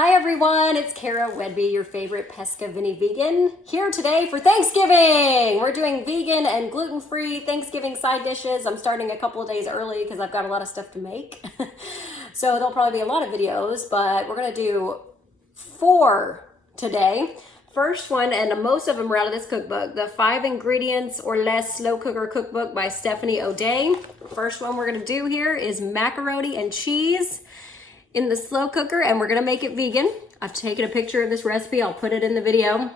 Hi everyone, it's Cara Whedbee, your favorite pescavini vegan, here today for Thanksgiving. We're doing vegan and gluten-free Thanksgiving side dishes. I'm starting a couple of days early because I've got a lot of stuff to make. So there'll probably be a lot of videos, but we're gonna do 4 today. First one, and most of them are out of this cookbook, the 5 Ingredients or Less Slow Cooker Cookbook by Stephanie O'Day. First one we're gonna do here is macaroni and cheese in the slow cooker, and we're gonna make it vegan. I've taken a picture of this recipe. I'll put it in the video.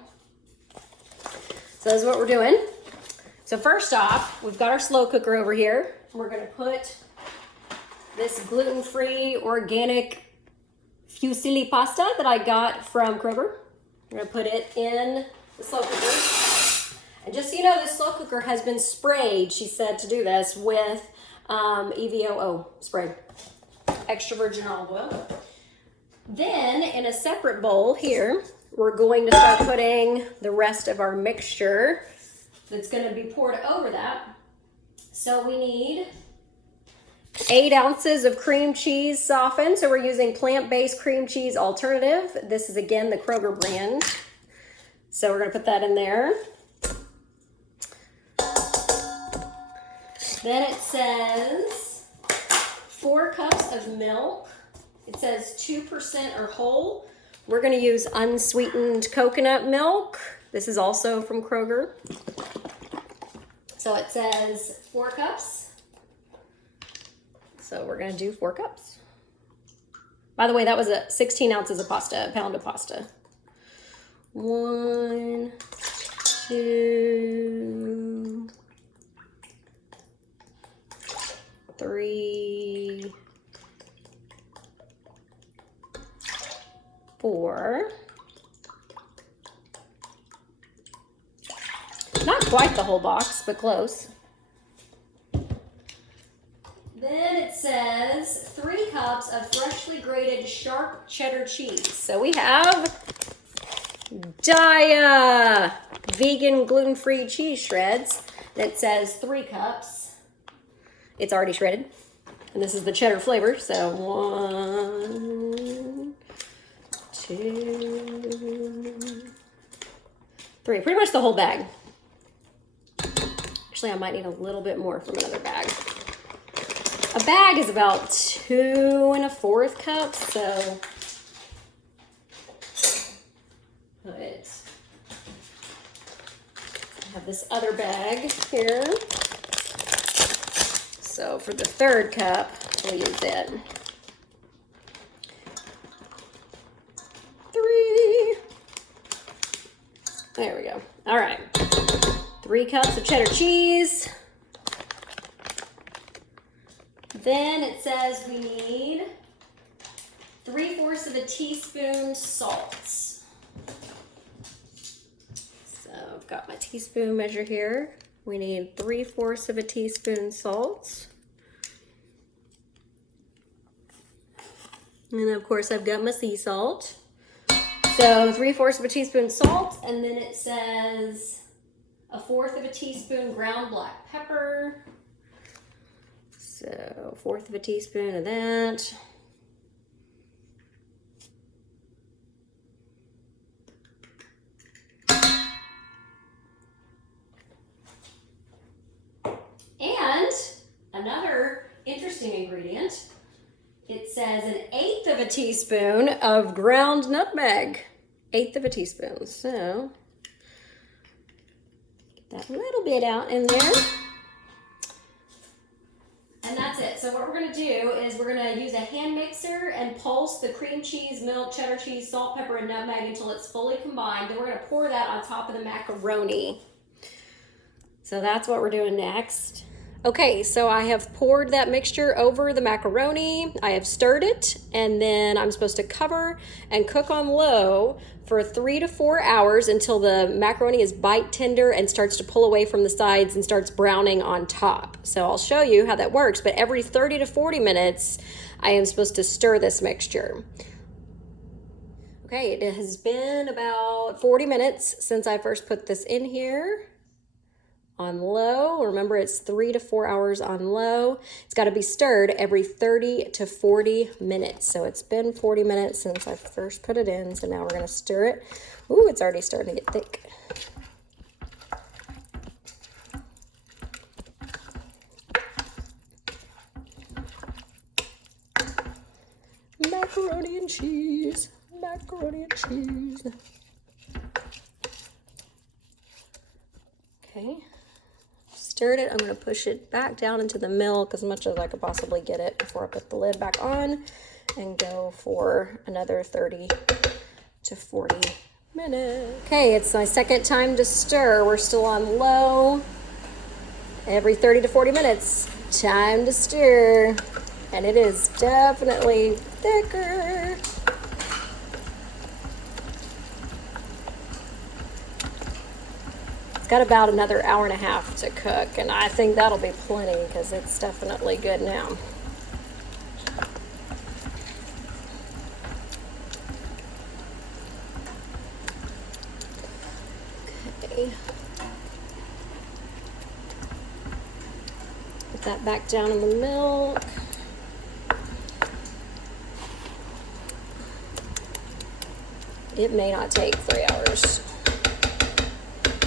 So this is what we're doing. So first off, we've got our slow cooker over here. We're gonna put this gluten-free organic fusilli pasta that I got from Kroger. I'm gonna put it in the slow cooker. And just so you know, this slow cooker has been sprayed, she said to do this, with EVOO spray. Extra virgin olive oil. Then in a separate bowl here, we're going to start putting the rest of our mixture that's going to be poured over that. So we need 8 ounces of cream cheese softened. So we're using plant-based cream cheese alternative. This is again the Kroger brand. So we're going to put that in there. Then it says 4 cups of milk. It says 2% or whole. We're gonna use unsweetened coconut milk. This is also from Kroger. So it says 4 cups. So we're gonna do 4 cups. By the way, that was 16 ounces of pasta, a pound of pasta. 1, 2, 3, 4. Not quite the whole box, but close. Then it says 3 cups of freshly grated sharp cheddar cheese. So we have Dia vegan gluten-free cheese shreds that says 3 cups. It's already shredded. And this is the cheddar flavor. So 1, 2, 3. Pretty much the whole bag. Actually, I might need a little bit more from another bag. A bag is about 2 1/4 cups. So I have this other bag here. So for the 3rd cup, we'll use it. 3. There we go. All right. 3 cups of cheddar cheese. Then it says we need 3/4 of a teaspoon salt. So I've got my teaspoon measure here. We need 3/4 of a teaspoon salt. And of course I've got my sea salt. So 3/4 of a teaspoon salt, and then it says 1/4 of a teaspoon ground black pepper. So 1/4 of a teaspoon of that. And another interesting ingredient, it says 1/8 of a teaspoon of ground nutmeg. 1/8 of a teaspoon. So get that little bit out in there. And that's it. So what we're gonna do is we're gonna use a hand mixer and pulse the cream cheese, milk, cheddar cheese, salt, pepper, and nutmeg until it's fully combined. Then we're gonna pour that on top of the macaroni. So that's what we're doing next. Okay, so I have poured that mixture over the macaroni. I have stirred it, and then I'm supposed to cover and cook on low for 3 to 4 hours until the macaroni is bite tender and starts to pull away from the sides and starts browning on top. So I'll show you how that works, but every 30 to 40 minutes, I am supposed to stir this mixture. Okay, it has been about 40 minutes since I first put this in here on low. Remember, it's 3 to 4 hours on low. It's got to be stirred every 30 to 40 minutes. So it's been 40 minutes since I first put it in. So now we're going to stir it. Ooh, it's already starting to get thick. Macaroni and cheese. Macaroni and cheese. Okay. Stirred it. I'm going to push it back down into the milk as much as I could possibly get it before I put the lid back on and go for another 30 to 40 minutes. Okay, it's my second time to stir. We're still on low. Every 30 to 40 minutes, time to stir. And it is definitely thicker. Got about another hour and a half to cook, and I think that'll be plenty because it's definitely good now. Okay. Put that back down in the milk. It may not take 3 hours.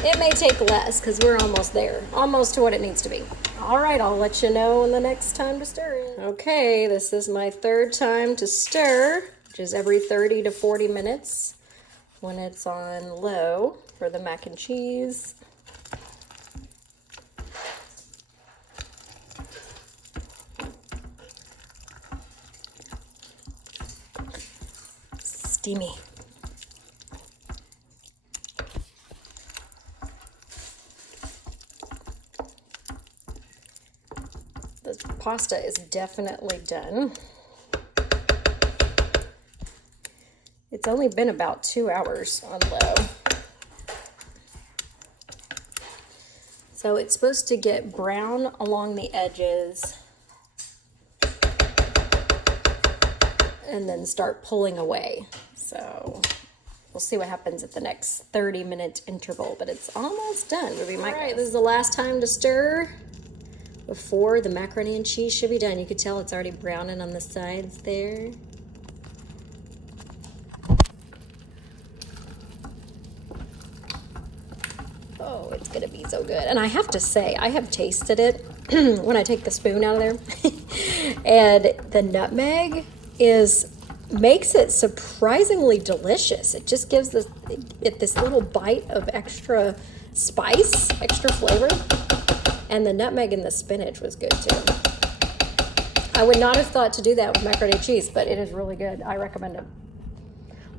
It may take less because we're almost there, almost to what it needs to be. All right, I'll let you know when the next time to stir it. Okay, this is my third time to stir, which is every 30 to 40 minutes when it's on low for the mac and cheese. Steamy. The pasta is definitely done. It's only been about 2 hours on low. So it's supposed to get brown along the edges and then start pulling away. So we'll see what happens at the next 30-minute interval, but it's almost done. Would be my guess. This is the last time to stir before the macaroni and cheese should be done. You could tell it's already browning on the sides there. Oh, it's gonna be so good. And I have to say, I have tasted it when I take the spoon out of there. And the nutmeg makes it surprisingly delicious. It just gives it this little bite of extra spice, extra flavor. And the nutmeg and the spinach was good too. I would not have thought to do that with macaroni and cheese, but it is really good. I recommend it.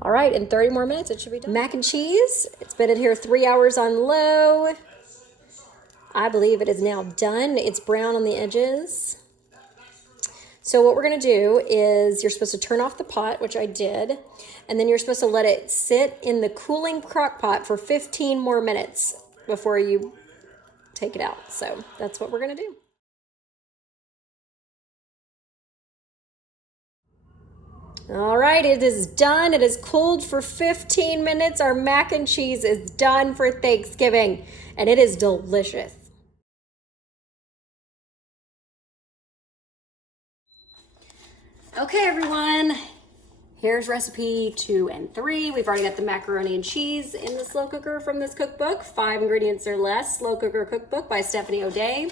All right, in 30 more minutes, it should be done. Mac and cheese, it's been in here 3 hours on low. I believe it is now done. It's brown on the edges. So what we're gonna do is you're supposed to turn off the pot, which I did, and then you're supposed to let it sit in the cooling crock pot for 15 more minutes before you take it out. So that's what we're gonna do. All right, it is done. It is cooled for 15 minutes. Our mac and cheese is done for Thanksgiving, and it is delicious. Okay, everyone. Here's recipe 2 and 3. We've already got the macaroni and cheese in the slow cooker from this cookbook, 5 ingredients or less, Slow Cooker Cookbook by Stephanie O'Day.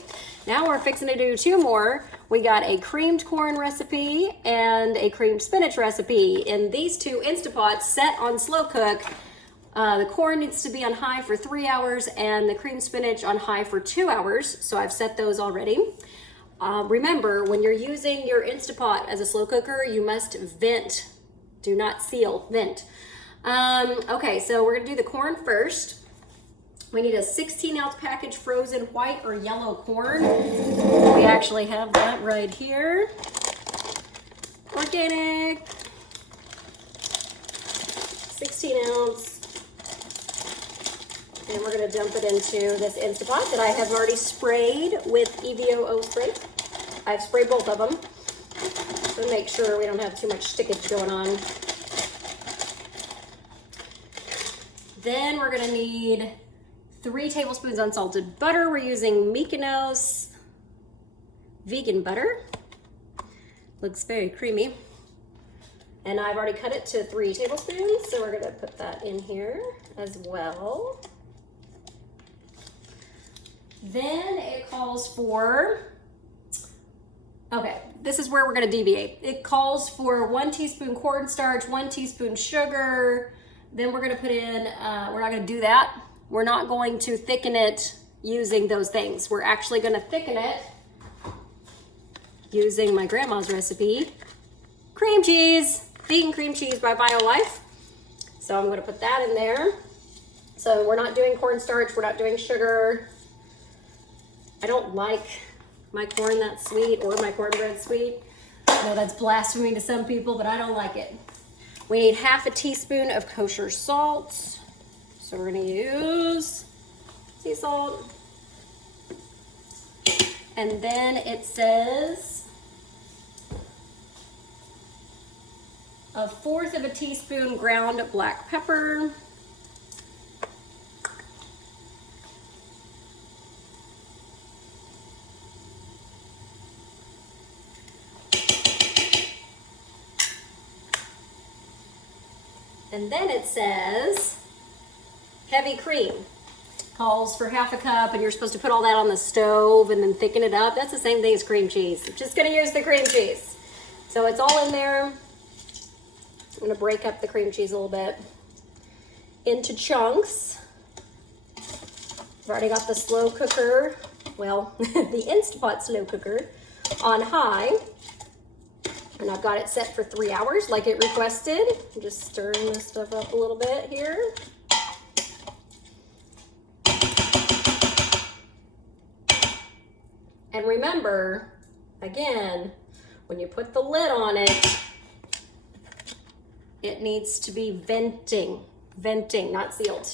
Now we're fixing to do 2 more. We got a creamed corn recipe and a creamed spinach recipe. In these 2 Instapots set on slow cook, the corn needs to be on high for 3 hours and the creamed spinach on high for 2 hours. So I've set those already. Remember, when you're using your Instapot as a slow cooker, you must vent. Do not seal, vent. Okay, so we're gonna do the corn first. We need a 16-ounce package frozen white or yellow corn. We actually have that right here. Organic. 16-ounce. And we're gonna dump it into this Instapot that I have already sprayed with EVOO spray. I've sprayed both of them. So make sure we don't have too much stickage going on. Then we're gonna need 3 tablespoons unsalted butter. We're using Mykonos vegan butter. Looks very creamy. And I've already cut it to 3 tablespoons, so we're gonna put that in here as well. Then it calls for, okay, this is where we're gonna deviate. It calls for 1 teaspoon cornstarch, 1 teaspoon sugar. Then we're gonna put in, we're not gonna do that. We're not going to thicken it using those things. We're actually gonna thicken it using my grandma's recipe, cream cheese. Vegan cream cheese by BioLife. So I'm going to put that in there. So we're not doing cornstarch, we're not doing sugar. I don't like my corn that sweet or my cornbread sweet. I know that's blasphemy to some people, but I don't like it. We need 1/2 teaspoon of kosher salt. So we're going to use sea salt. And then it says 1/4 teaspoon ground black pepper. And then it says heavy cream. Calls for 1/2 cup, and you're supposed to put all that on the stove and then thicken it up. That's the same thing as cream cheese. I'm just gonna use the cream cheese. So it's all in there. I'm gonna break up the cream cheese a little bit into chunks. I've already got the slow cooker, well, the Instapot slow cooker on high. And I've got it set for 3 hours like it requested. I'm just stirring this stuff up a little bit here. And remember, again, when you put the lid on it, it needs to be venting, not sealed.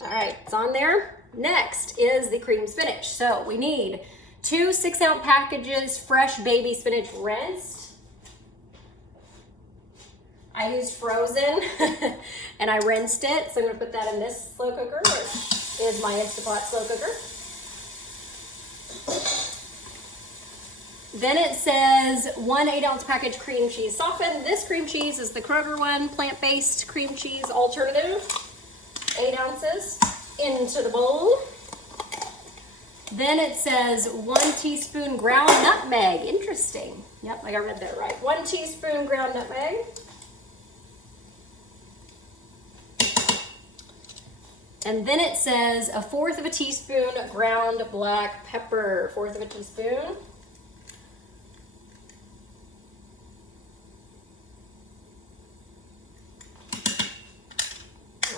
All right, it's on there. Next is the cream spinach. So we need 2 6-ounce packages fresh baby spinach rinsed. I used frozen and I rinsed it. So I'm gonna put that in this slow cooker, which is my Instapot slow cooker. Then it says 1 8-ounce package cream cheese softened. This cream cheese is the Kroger one, plant-based cream cheese alternative. 8 ounces into the bowl. Then it says 1 teaspoon ground nutmeg. Interesting. Yep, I read that right. 1 teaspoon ground nutmeg. And then it says 1/4 teaspoon ground black pepper. 1/4 teaspoon.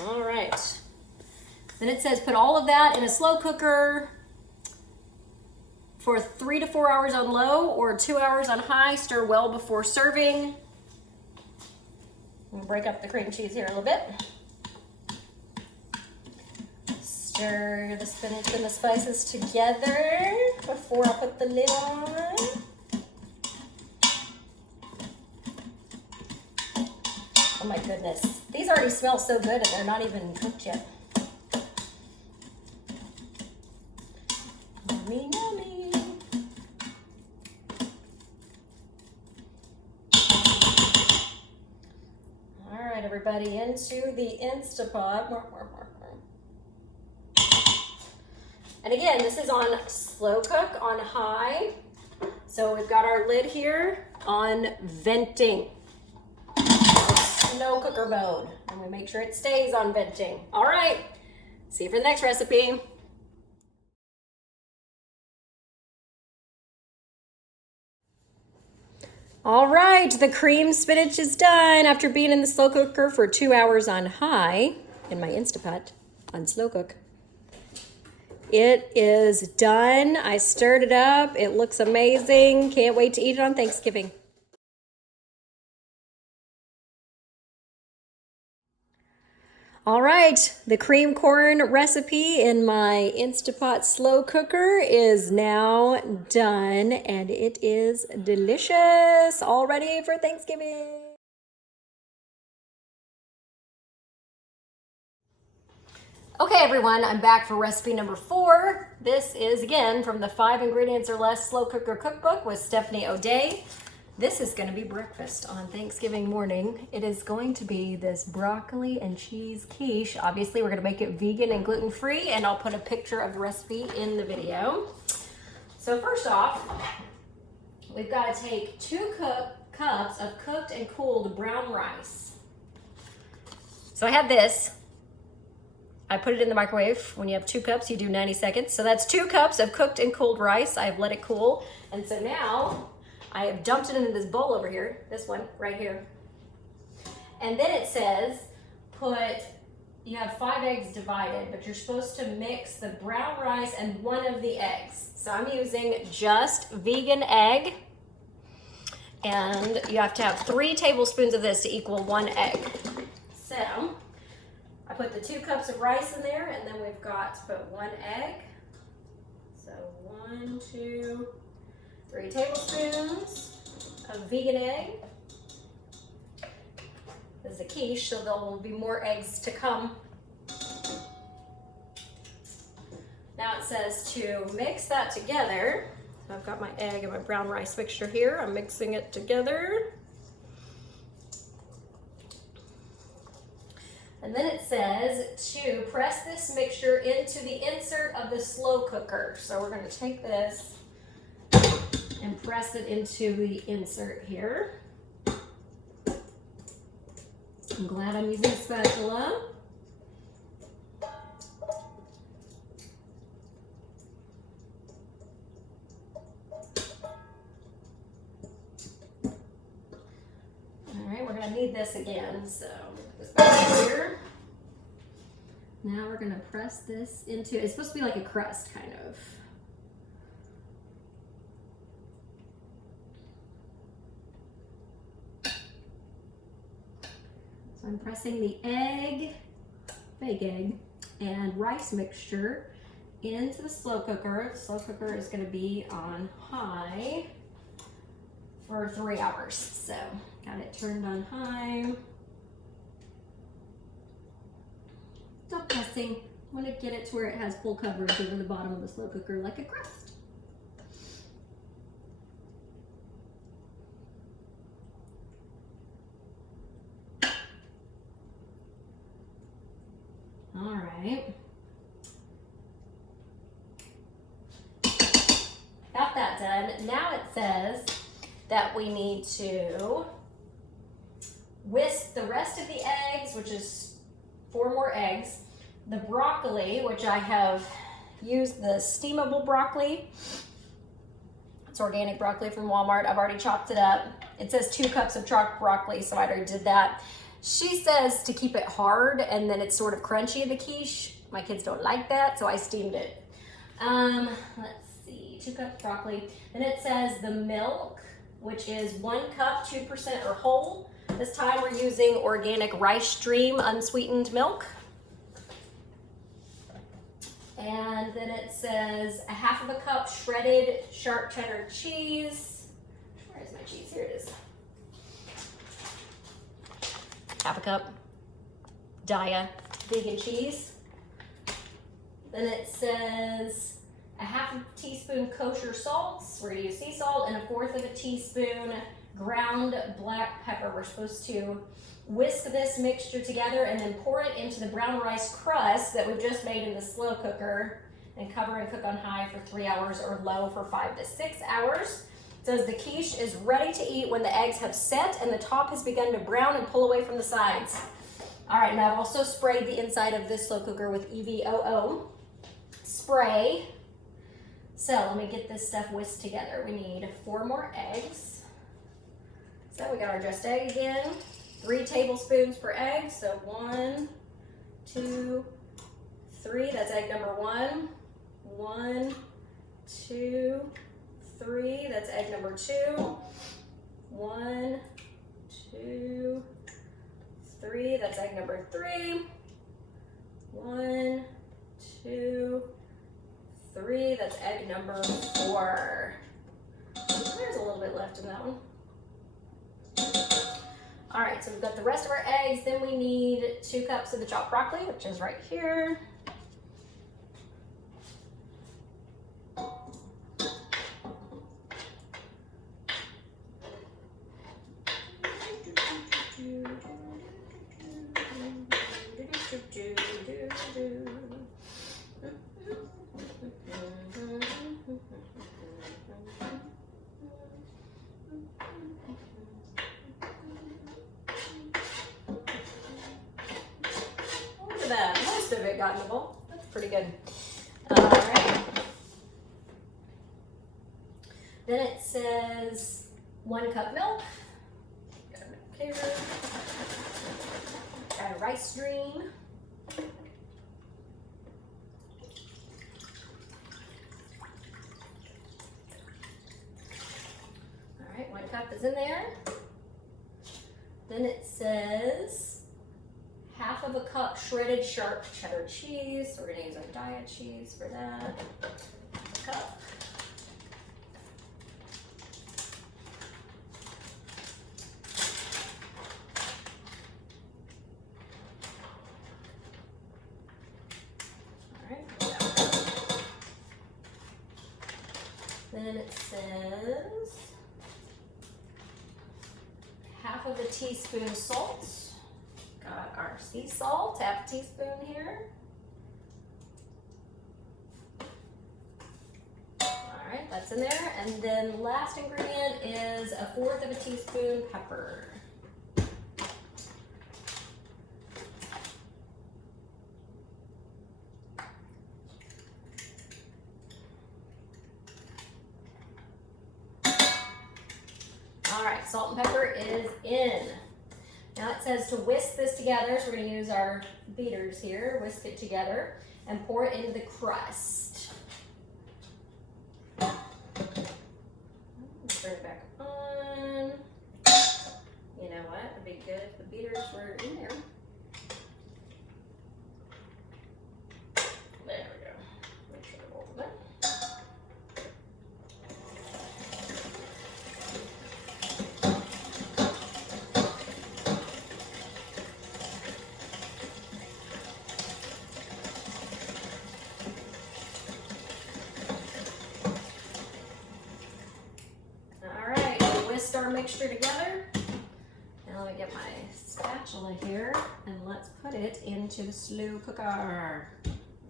All right. Then it says put all of that in a slow cooker for 3 to 4 hours on low or 2 hours on high. Stir well before serving. I'm gonna break up the cream cheese here a little bit. Stir the spinach and the spices together before I put the lid on. Oh my goodness. These already smell so good and they're not even cooked yet. Yummy, yummy. All right, everybody, into the Instapot. And again, this is on slow cook, on high. So we've got our lid here on venting. Slow cooker mode, and we make sure it stays on venting. All right, see you for the next recipe. All right, the cream spinach is done after being in the slow cooker for 2 hours on high in my Instapot on slow cook. It is done. I stirred it up. It looks amazing. Can't wait to eat it on Thanksgiving. All right, the cream corn recipe in my Instapot slow cooker is now done, and it is delicious. All ready for Thanksgiving. Okay everyone, I'm back for recipe number 4. This is again from the 5 Ingredients or Less Slow Cooker Cookbook with Stephanie O'Day. This is going to be breakfast on Thanksgiving morning. It is going to be this broccoli and cheese quiche. Obviously we're going to make it vegan and gluten-free, and I'll put a picture of the recipe in the video. So first off, we've got to take 2 cups of cooked and cooled brown rice. So I have this. I put it in the microwave. When you have 2 cups, you do 90 seconds. So that's 2 cups of cooked and cooled rice. I've let it cool. And so now I have dumped it into this bowl over here, this one right here. And then it says, you have 5 eggs divided, but you're supposed to mix the brown rice and 1 of the eggs. So I'm using just vegan egg. And you have to have 3 tablespoons of this to equal 1 egg. So I put the 2 cups of rice in there, and then we've got to put 1 egg. So 1, 2, 3 tablespoons of vegan egg. This is a quiche, so there will be more eggs to come. Now it says to mix that together. So I've got my egg and my brown rice mixture here. I'm mixing it together. And then it says to press this mixture into the insert of the slow cooker. So we're going to take this and press it into the insert here. I'm glad I'm using a spatula. All right, we're going to need this again, so put this back here. Now we're going to press this into, it's supposed to be like a crust, kind of. So I'm pressing the egg, fake egg, and rice mixture into the slow cooker. The slow cooker is going to be on high for 3 hours. So got it turned on high. Stop pressing. I want to get it to where it has full coverage over the bottom of the slow cooker like a crust. All right. Got that done. Now it says that we need to whisk the rest of the eggs, which is 4 more eggs, the broccoli, which I have used the steamable broccoli. It's organic broccoli from Walmart. I've already chopped it up. It says 2 cups of chopped broccoli, so I already did that. She says to keep it hard and then it's sort of crunchy, the quiche. My kids don't like that, so I steamed it. Let's see, 2 cups broccoli. Then it says the milk, which is 1 cup, 2% or whole. This time we're using organic Rice Stream unsweetened milk. And then it says 1/2 cup shredded sharp cheddar cheese. Where is my cheese? Here it is. 1/2 cup Daiya vegan cheese. Then it says 1/2 teaspoon kosher salts. We're gonna use sea salt, and 1/4 teaspoon ground black pepper. We're supposed to whisk this mixture together and then pour it into the brown rice crust that we've just made in the slow cooker and cover and cook on high for 3 hours or low for 5 to 6 hours. It says the quiche is ready to eat when the eggs have set and the top has begun to brown and pull away from the sides. All right, now I've also sprayed the inside of this slow cooker with EVOO spray. So let me get this stuff whisked together. We need 4 more eggs. So we got our just egg again. 3 tablespoons per egg. So 1, 2, 3. That's egg number 1. 1, 2, 3. That's egg number 2. 1, 2, 3. That's egg number 3. 1, 2, 3. That's egg number 4. There's a little bit left in that one. All right, so we've got the rest of our eggs. Then we need 2 cups of the chopped broccoli, which is right here. most of it got in the bowl. That's pretty good. All right. Then it says 1 cup milk. Got a milk here. Got a rice stream. All right, 1 cup is in there. Then it says 1/2 cup shredded sharp cheddar cheese. So we're gonna use our diet cheese for that. 1 cup. Then it says 1/2 teaspoon salt. Got our sea salt, 1/2 teaspoon here. All right, that's in there. And then last ingredient is 1/4 teaspoon pepper. All right, salt and pepper is in. Now it says to whisk this together, so we're going to use our beaters here, whisk it together, and pour it into the crust. Turn it back on. You know what? It'd be good if the beaters were in there. There we go. Make sure they're both in there. Our mixture together. Now let me get my spatula here and let's put it into the slow cooker.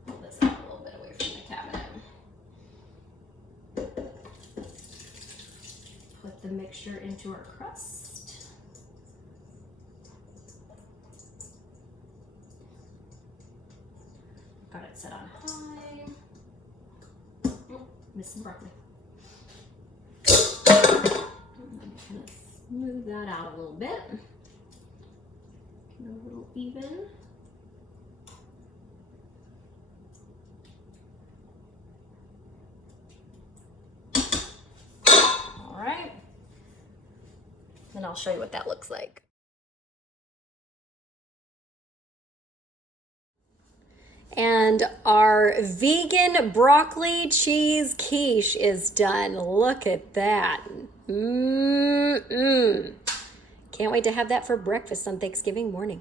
Pull this out a little bit away from the cabinet. Put the mixture into our crust. Got it set on high. Oh, missing broccoli. Kind of smooth that out a little bit. Get it a little even. All right. Then I'll show you what that looks like. And our vegan broccoli cheese quiche is done. Look at that. Can't wait to have that for breakfast on Thanksgiving morning.